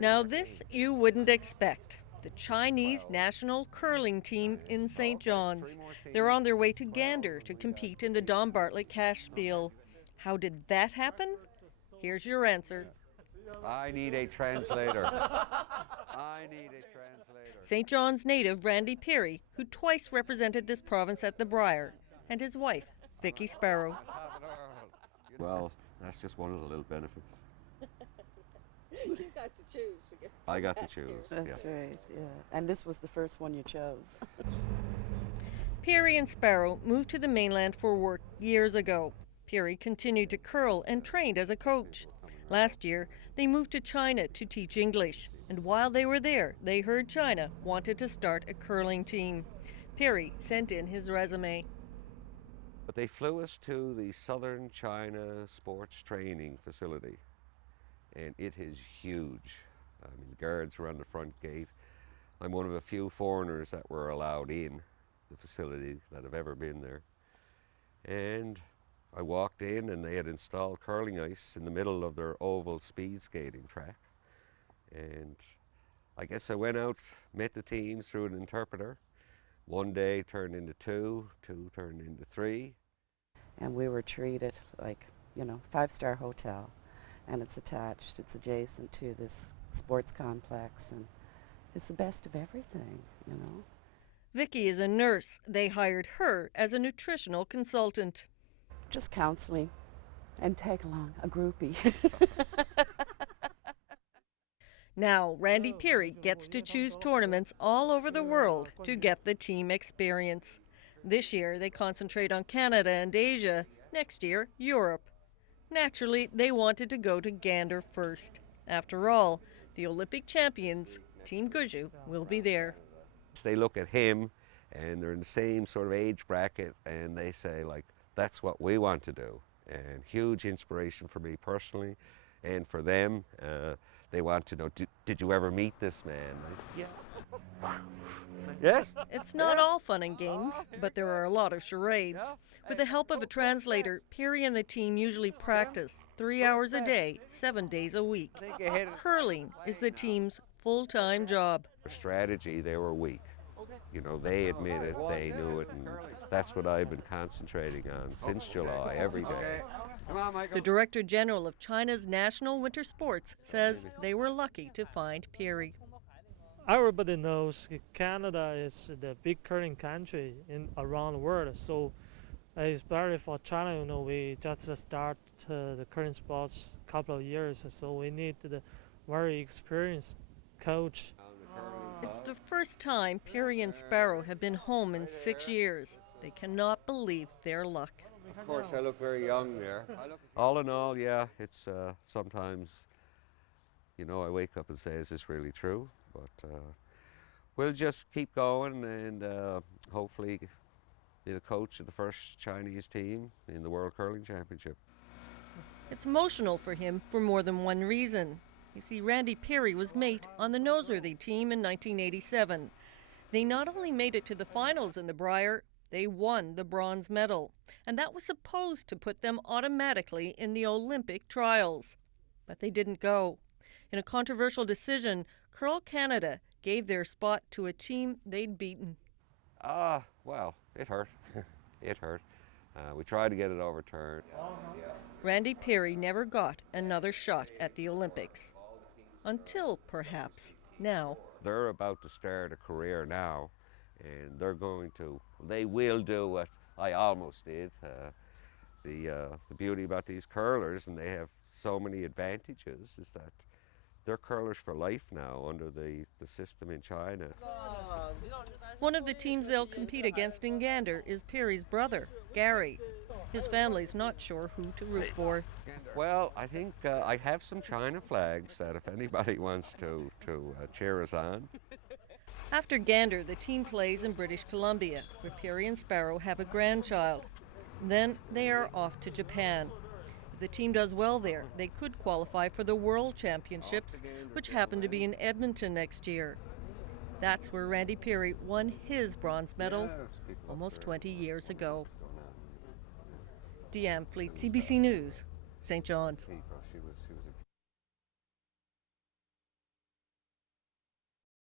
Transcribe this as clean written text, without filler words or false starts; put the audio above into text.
Now, this you wouldn't expect. The Chinese national curling team in St. John's. They're on their way to Gander to compete in the Don Bartlett Cash Spiel. How did that happen? Here's your answer. I need a translator. I need a translator. St. John's native Randy Peary, who twice represented this province at the Brier, and his wife, Vicky Sparrow. Well, that's just one of the little benefits. You got to choose. I got to choose. That's yes. right, yeah. And this was the first one you chose. Peary and Sparrow moved to the mainland for work years ago. Peary continued to curl and trained as a coach. Last year, they moved to China to teach English. And while they were there, they heard China wanted to start a curling team. Peary sent in his resume. But they flew us to the Southern China Sports Training Facility. And it is huge. I mean, the guards were on the front gate. I'm one of a few foreigners that were allowed in the facility that have ever been there. And I walked in and they had installed curling ice in the middle of their oval speed skating track. And I guess I went out, met the team through an interpreter. One day turned into two turned into three. And we were treated like, 5-star hotel. And it's attached, it's adjacent to this sports complex, and it's the best of everything. Vicky is a nurse. They hired her as a nutritional consultant. Just counseling and tag along a groupie. Now, Randy Peary gets to choose tournaments all over the world to get the team experience. This year, they concentrate on Canada and Asia. Next year, Europe. Naturally, they wanted to go to Gander first. After all, the Olympic champions, Team Guizhou, will be there. They look at him and they're in the same sort of age bracket and they say, like, that's what we want to do. And huge inspiration for me personally and for them. They want to know, did you ever meet this man? I said, yes. Yes? It's not all fun and games, but there are a lot of charades. With the help of a translator, Peary and the team usually practice 3 hours a day, 7 days a week. Curling is the team's full-time job. Strategy, they were weak. They admit it, they knew it, and that's what I've been concentrating on since July, every day. The Director General of China's National Winter Sports says they were lucky to find Peary. Everybody knows Canada is the big curling country around the world, so especially for China, we just start the curling sports a couple of years, so we need the very experienced coach. It's the first time Peary and Sparrow have been home in 6 years. They cannot believe their luck. Of course, I look very young there. All in all, yeah, it's sometimes, I wake up and say, is this really true? But we'll just keep going and hopefully be the coach of the first Chinese team in the World Curling Championship. It's emotional for him for more than one reason. You see, Randy Peary was mate on the Noseworthy team in 1987. They not only made it to the finals in the Brier, they won the bronze medal. And that was supposed to put them automatically in the Olympic trials. But they didn't go. In a controversial decision, Curl Canada gave their spot to a team they'd beaten. Well, it hurt. It hurt. We tried to get it overturned. Randy Peary never got another shot at the Olympics. Until, perhaps, now. They're about to start a career now, and they will do what I almost did. The beauty about these curlers, and they have so many advantages, is that they're curlers for life now under the system in China. One of the teams they'll compete against in Gander is Peary's brother, Gary. His family's not sure who to root for. Well, I think I have some China flags that if anybody wants to cheer us on. After Gander, the team plays in British Columbia, where Peary and Sparrow have a grandchild. Then they are off to Japan. If the team does well there, they could qualify for the World Championships, which happen to be in Edmonton next year. That's where Randy Peary won his bronze medal almost 20 years ago. Deanne Fleet, CBC News, St. John's. She was